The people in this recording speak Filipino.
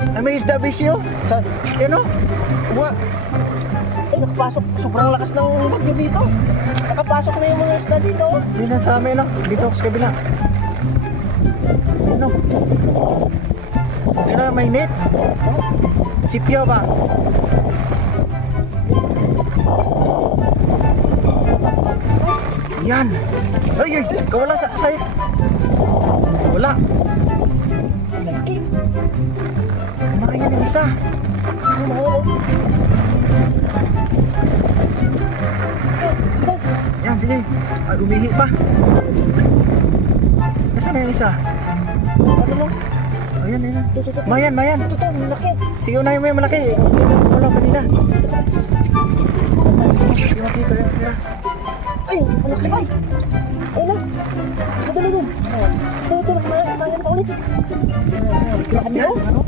Ay, may isda bisyo. Saan? Yan o. Buwa. Ay, nakapasok. Sobrang lakas ng bagyo dito. Nakapasok na yung mga isda dito. Hindi na sa amin, no? Dito sa kabila. Ano? Pero may net. Sipyo ba? Yan. Ay, ay. Kawala sa sa'yo. Wala. Laki. Malaki yan yung isa. Ano mahal? Yan, sige. Ay, umihi pa. Nasaan na yung isa? Ano mo? Ayan, ayan. Mayan, mayan. Ito, laki. Sige, unahin mo yung malaki. Wala, kanina. Sige, makita yan. Tira. Ay, malaki. Ay, ay lang. Sa dali dun. Ito, mayan ka ulit. Yan, ano?